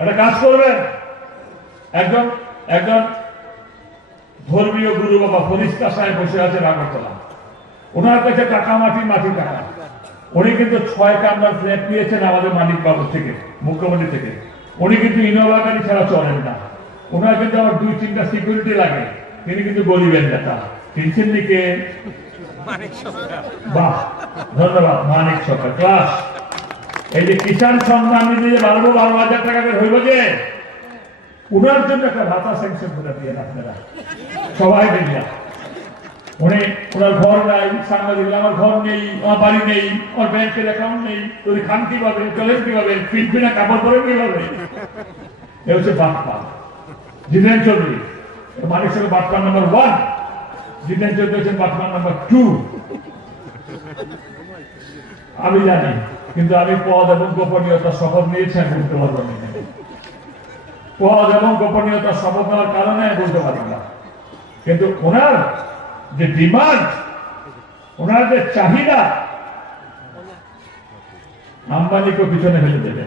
একটা কাজ করবেন, একজন একজন ধর্মীয় গুরু বাবা ফরিস্তা সাহেব বসে আছে আগরতলা, ওনার কাছে টাকা মাটি টাকা, উনি কিন্তু 6 কামরার ফ্ল্যাট নিয়েছেন আমাদের মানিক বাবুর থেকে, মুখ্যমন্ত্রী থেকে। উনি কিন্তু ইনোভা গাড়ি ছাড়া চলেন না, ওনার কিন্তু আমার 2-3টা সিকিউরিটি লাগে। তিনি কিন্তু গরিবের নেতা, চিনছেন কে? বাহ, ধন্যবাদ মানিক সরকার। ক্লাস এই যে কিষাণ সম্মান নিধি যে 12,000 টাকা করে হইব, যে উনার জন্য একটা ভাতা স্যাংশন করে দিয়ে আপনারা সবাই মিলিয়া। উনি ওনার ঘর নাই, সাংবাদিক আমার ঘর নেই, আমার বাড়ি নেই, আমার ব্যাংকের অ্যাকাউন্ট নেই, তুই খান কিভাবে, চলেন কিভাবে, পিনপিনা কাপড় পরে কিভাবে? এ হচ্ছে বাটপা। জিতেন চৌধুরী মানিক সঙ্গে বাটপা নাম্বার 1, জিতেন চৌধুরী হচ্ছেন বাটপা নাম্বার 2। আমি জানি, কিন্তু আমি পদ এবং গোপনীয়তার শপথ নিয়েছি, আমি বলতে পারবো না। পদ এবং গোপনীয়তার শপথ নেওয়ার কারণে আমি বলতে পারি না, কিন্তু ওনার যে ডিমান্ড, ওনার যে চাহিদা, আম্বানিকে পিছনে ফেলে দেবে।